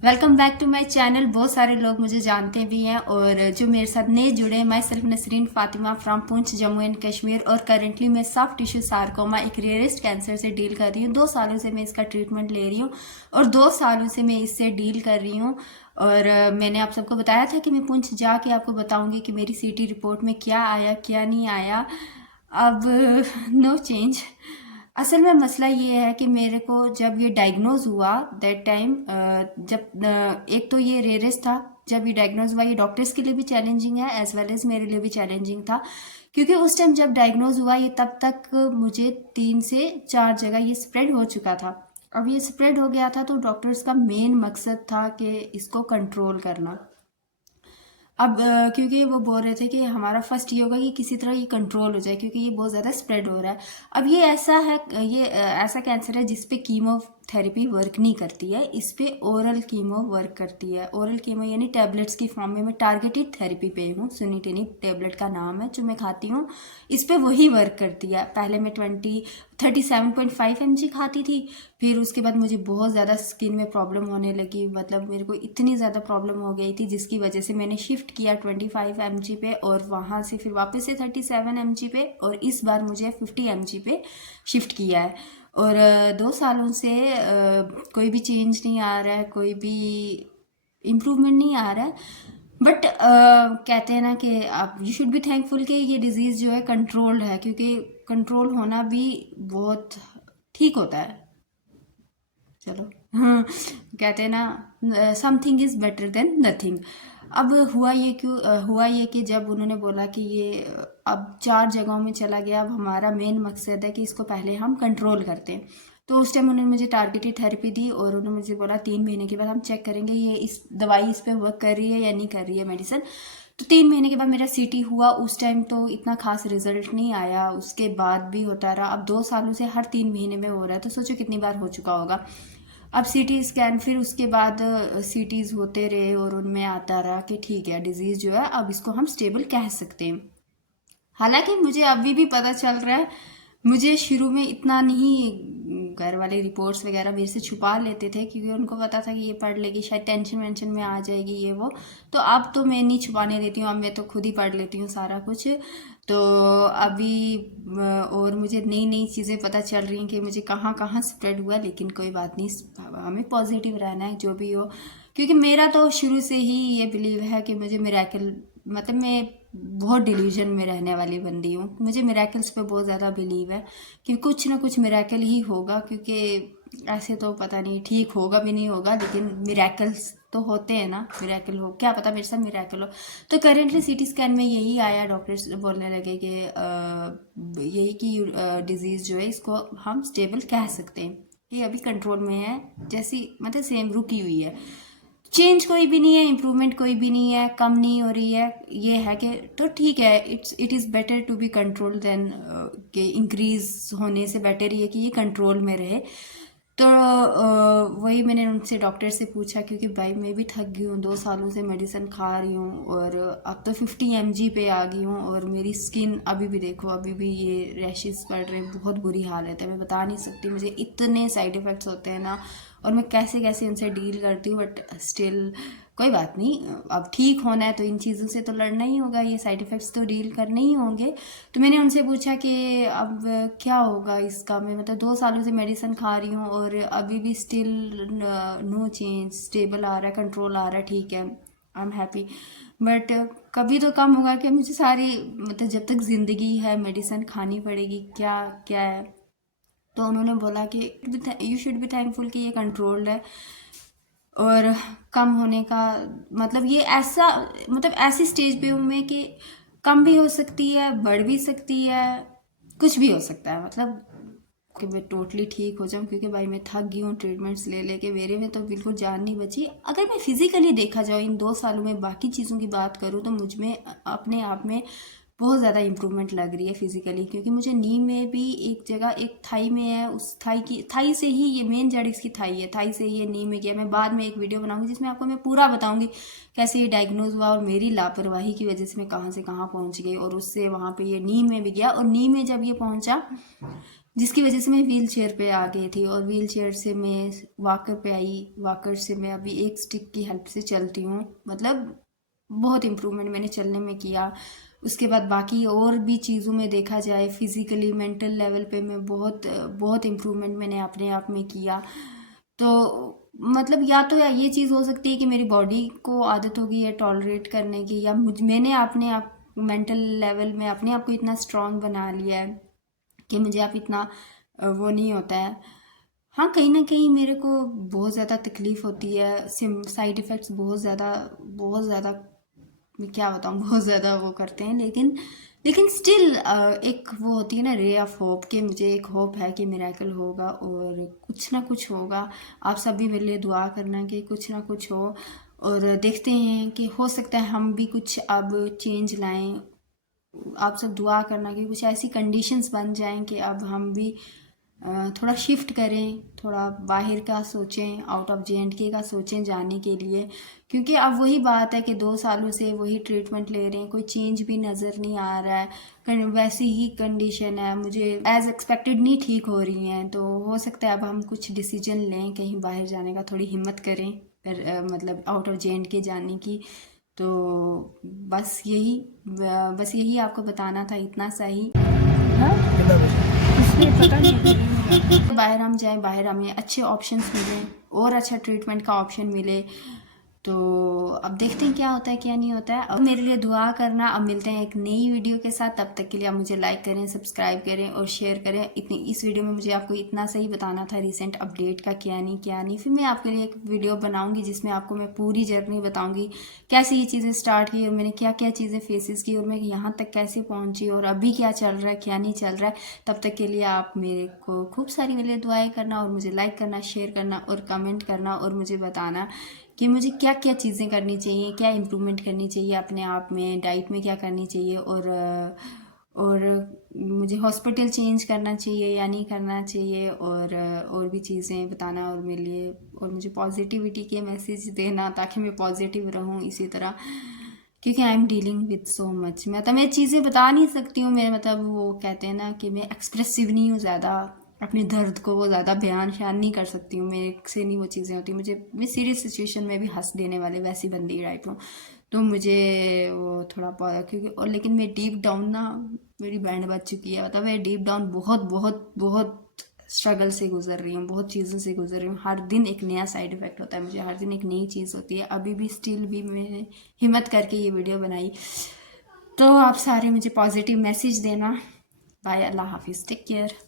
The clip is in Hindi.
Welcome back to my channel. बहुत सारे लोग मुझे जानते भी हैं और जो मेरे साथ नए जुड़े हैं। My self Nasreen Fatima from Poonch Jammu and Kashmir. और करेंटली मैं सॉफ्ट टिश्यू सार्कोमा एक रेयरेस्ट कैंसर से डील कर रही हूँ। 2 सालों से मैं इसका ट्रीटमेंट ले रही हूँ और 2 सालों से मैं इससे डील कर रही हूँ। और मैंने आप सबको बताया था कि मैं पुंछ जाके आपको बताऊंगी कि मेरी सीटी रिपोर्ट में क्या आया क्या नहीं आया। अब नो चेंज। असल में मसला ये है कि मेरे को जब ये डायग्नोज हुआ दैट टाइम, जब एक तो ये रेयरेस्ट था। जब ये डायग्नोज हुआ ये डॉक्टर्स के लिए भी चैलेंजिंग है एज वेल एज मेरे लिए भी चैलेंजिंग था, क्योंकि उस टाइम जब डायग्नोज हुआ ये तब तक मुझे 3 से 4 जगह ये स्प्रेड हो चुका था। अब ये स्प्रेड हो गया था तो डॉक्टर्स का मेन मकसद था कि इसको कंट्रोल करना। अब क्योंकि वो बोल रहे थे कि हमारा फर्स्ट ये होगा कि किसी तरह ये कंट्रोल हो जाए, क्योंकि ये बहुत ज़्यादा स्प्रेड हो रहा है। अब ये ऐसा है, ये ऐसा कैंसर है जिस पे कीमोथेरेपी वर्क नहीं करती है, इस पे ओरल कीमो वर्क करती है। ओरल कीमो यानी टैबलेट्स की फॉर्म में मैं टारगेटेड थेरेपी पे हूँ। सुनिटिनी टैबलेट का नाम है जो मैं खाती हूँ, इस पे वही वर्क करती है। पहले मैं 37.5 mg खाती थी, फिर उसके बाद मुझे बहुत ज़्यादा स्किन में प्रॉब्लम होने लगी। मतलब मेरे को इतनी ज़्यादा प्रॉब्लम हो गई थी जिसकी वजह से मैंने शिफ्ट किया 25 mg पे, और वहाँ से फिर वापस से 37 mg पे, और इस बार मुझे 50 mg पे शिफ्ट किया है। और 2 सालों से कोई भी चेंज नहीं आ रहा है, कोई भी इम्प्रूवमेंट नहीं आ रहा है। बट कहते हैं ना कि आप यू शुड बी थैंकफुल कि ये डिजीज़ जो है कंट्रोल्ड है, क्योंकि कंट्रोल होना भी बहुत ठीक होता है। चलो, हाँ, कहते हैं ना something is better than nothing. अब हुआ ये कि जब उन्होंने बोला कि ये अब 4 जगहों में चला गया, अब हमारा मेन मकसद है कि इसको पहले हम कंट्रोल करते हैं। तो उस टाइम उन्होंने मुझे टारगेटेड थेरेपी दी और उन्होंने मुझे बोला 3 महीने के बाद हम चेक करेंगे ये इस दवाई इस पे वर्क कर रही है या नहीं कर रही है मेडिसिन। तो 3 महीने के बाद मेरा सीटी हुआ। उस टाइम तो इतना खास रिजल्ट नहीं आया, उसके बाद भी होता रहा। अब 2 सालों से हर 3 महीने में हो रहा है, तो सोचो कितनी बार हो चुका होगा। अब सीटी स्कैन, फिर उसके बाद सीटीज होते रहे और उनमें आता रहा कि ठीक है डिजीज जो है अब इसको हम स्टेबल कह सकते हैं। हालांकि मुझे अभी भी पता चल रहा है, मुझे शुरू में इतना नहीं, घर वाले रिपोर्ट्स वगैरह मेरे से छुपा लेते थे क्योंकि उनको पता था कि ये पढ़ लेगी शायद टेंशन वेंशन में आ जाएगी ये वो। तो अब तो मैं नहीं छुपाने देती हूँ, अब मैं तो खुद ही पढ़ लेती हूँ सारा कुछ। तो अभी और मुझे नई नई चीज़ें पता चल रही हैं कि मुझे कहाँ कहाँ स्प्रेड हुआ है, लेकिन कोई बात नहीं, हमें पॉजिटिव रहना है जो भी हो। क्योंकि मेरा तो शुरू से ही ये बिलीव है कि मुझे मिरेकल, मतलब मैं बहुत डिल्यूजन में रहने वाली बंदी हूँ। मुझे मिरेकल्स पे बहुत ज़्यादा बिलीव है कि कुछ ना कुछ मिरेकल ही होगा, क्योंकि ऐसे तो पता नहीं ठीक होगा भी नहीं होगा, लेकिन मिरेकल्स तो होते हैं ना। मिरेकल हो, क्या पता मेरे साथ मिरेकल हो। तो करेंटली सीटी स्कैन में यही आया, डॉक्टर्स बोलने लगे कि यही कि डिजीज़ जो है इसको हम स्टेबल कह सकते हैं, ये अभी कंट्रोल में है, जैसी मतलब सेम रुकी हुई है। चेंज कोई भी नहीं है, इम्प्रूवमेंट कोई भी नहीं है, कम नहीं हो रही है। ये है कि तो ठीक है, it is better to be control than कि इंक्रीज होने से बेटर ये कि ये कंट्रोल में रहे। तो वही मैंने उनसे डॉक्टर से पूछा, क्योंकि भाई मैं भी थक गई हूँ, 2 सालों से मेडिसिन खा रही हूँ और अब तो 50 mg पे आ गई हूँ, और मेरी स्किन अभी भी देखो, अभी भी ये रैशेस पड़ रहे हैं, बहुत बुरी हालत है। मैं बता नहीं सकती, मुझे इतने साइड इफ़ेक्ट्स होते हैं ना, और मैं कैसे कैसे उनसे डील करती हूँ, बट स्टिल कोई बात नहीं। अब ठीक होना है तो इन चीज़ों से तो लड़ना ही होगा, ये साइड इफ़ेक्ट्स तो डील करने ही होंगे। तो मैंने उनसे पूछा कि अब क्या होगा इसका। मैं मतलब 2 सालों से मेडिसिन खा रही हूँ और अभी भी स्टिल नो चेंज, स्टेबल आ रहा है, कंट्रोल आ रहा है, ठीक है, आई एम हैप्पी। बट कभी तो कम होगा कि मुझे सारी, मतलब जब तक ज़िंदगी है मेडिसिन खानी पड़ेगी, क्या क्या है। तो उन्होंने बोला कि यू शुड बी थैंकफुल कि ये कंट्रोल्ड है, और कम होने का मतलब ये ऐसा, मतलब ऐसी स्टेज पे हूँ मैं कि कम भी हो सकती है, बढ़ भी सकती है, कुछ भी हो सकता है। मतलब कि मैं टोटली ठीक हो जाऊँ, क्योंकि भाई मैं थक गई हूँ ट्रीटमेंट्स ले लेके, मेरे में तो बिल्कुल जान नहीं बची। अगर मैं फिजिकली देखा जाए इन 2 सालों में, बाकी चीज़ों की बात करूँ तो मुझ में अपने आप में बहुत ज़्यादा इम्प्रूवमेंट लग रही है फिजिकली, क्योंकि मुझे नी में भी एक जगह एक थाई में है, उस थाई से ही ये मेन जड़ इसकी थाई है, थाई से ही ये नी में गया। मैं बाद में एक वीडियो बनाऊंगी जिसमें आपको मैं पूरा बताऊंगी कैसे ये डायग्नोज हुआ और मेरी लापरवाही की वजह से मैं कहाँ से कहाँ पहुँच गई, और उससे वहाँ पे ये नी में भी गया, और नी में जब ये पहुँचा जिसकी वजह से मैं व्हील चेयर पे आ गई थी, और व्हील चेयर से मैं वॉकर पे आई, वॉकर से मैं अभी एक स्टिक की हेल्प से चलती हूँ। मतलब बहुत इम्प्रूवमेंट मैंने चलने में किया। उसके बाद बाकी और भी चीज़ों में देखा जाए, फिज़िकली मेंटल लेवल पे मैं बहुत बहुत इम्प्रूवमेंट मैंने अपने आप में किया। तो मतलब या तो ये चीज़ हो सकती है कि मेरी बॉडी को आदत हो गई है टॉलरेट करने की, या मैंने अपने आप मेंटल लेवल में अपने आप को इतना स्ट्रांग बना लिया है कि मुझे अब इतना वो नहीं होता है। हाँ, कहीं ना कहीं मेरे को बहुत ज़्यादा तकलीफ़ होती है, साइड इफ़ेक्ट्स बहुत ज़्यादा मैं क्या बताऊँ बहुत ज़्यादा वो करते हैं, लेकिन स्टिल एक वो होती है ना रे ऑफ होप, कि मुझे एक होप है कि मिरेकल होगा और कुछ ना कुछ होगा। आप सब भी मेरे लिए दुआ करना कि कुछ ना कुछ हो, और देखते हैं कि हो सकता है हम भी कुछ अब चेंज लाएं। आप सब दुआ करना कि कुछ ऐसी कंडीशंस बन जाएं कि अब हम भी थोड़ा शिफ्ट करें, थोड़ा बाहर का सोचें, आउट ऑफ JNK का सोचें जाने के लिए, क्योंकि अब वही बात है कि 2 सालों से वही ट्रीटमेंट ले रहे हैं, कोई चेंज भी नज़र नहीं आ रहा है, वैसी ही कंडीशन है, मुझे एज एक्सपेक्टेड नहीं ठीक हो रही हैं। तो हो सकता है अब हम कुछ डिसीजन लें, कहीं बाहर जाने का, थोड़ी हिम्मत करें मतलब आउट ऑफ JNK जाने की। तो बस यही आपको बताना था, इतना सा ही। इसमें पता नहीं बाहर हम जाएं, बाहर हमें अच्छे ऑप्शंस मिले और अच्छा ट्रीटमेंट का ऑप्शन मिले, तो अब देखते हैं क्या होता है क्या नहीं होता है। अब मेरे लिए दुआ करना। अब मिलते हैं एक नई वीडियो के साथ, तब तक के लिए आप मुझे लाइक करें, सब्सक्राइब करें और शेयर करें। इस वीडियो में मुझे आपको इतना सही बताना था रिसेंट अपडेट का, क्या नहीं। फिर मैं आपके लिए एक वीडियो बनाऊंगी जिसमें आपको मैं पूरी जर्नी बताऊंगी, कैसे ये चीज़ें स्टार्ट की और मैंने क्या क्या चीज़ें फेसेस की और मैं यहाँ तक कैसे पहुँची और अभी क्या चल रहा है क्या नहीं चल रहा है। तब तक के लिए आप मेरे को खूब सारी मेरे लिए दुआएं करना, और मुझे लाइक करना, शेयर करना और कमेंट करना, और मुझे बताना कि मुझे क्या क्या चीज़ें करनी चाहिए, क्या इम्प्रूवमेंट करनी चाहिए अपने आप में, डाइट में क्या करनी चाहिए, और मुझे हॉस्पिटल चेंज करना चाहिए या नहीं करना चाहिए, और भी चीज़ें बताना, और मेरे लिए और मुझे पॉजिटिविटी के मैसेज देना ताकि मैं पॉजिटिव रहूँ इसी तरह, क्योंकि I am dealing with so much. मैं चीज़ें बता नहीं सकती हूँ, मेरे मतलब वो कहते हैं ना कि मैं एक्सप्रेसिव नहीं हूँ ज़्यादा, अपने दर्द को वो ज़्यादा बयान शान नहीं कर सकती हूँ, मेरे से नहीं वो चीज़ें होती। मैं सीरियस सिचुएशन में भी हंस देने वाले वैसी बंदी टाइप हूँ, तो मुझे वो थोड़ा क्योंकि और लेकिन मैं डीप डाउन ना, मेरी बैंड बज चुकी है, मतलब मैं डीप डाउन बहुत बहुत बहुत स्ट्रगल से गुजर रही हूँ, बहुत चीज़ों से गुजर रही हूँ। हर दिन एक नया साइड इफ़ेक्ट होता है मुझे, हर दिन एक नई चीज़ होती है। अभी भी स्टिल भी मैंने हिम्मत करके ये वीडियो बनाई। तो आप सारे मुझे पॉजिटिव मैसेज देना। बाय, अल्लाह हाफिज़, टेक केयर।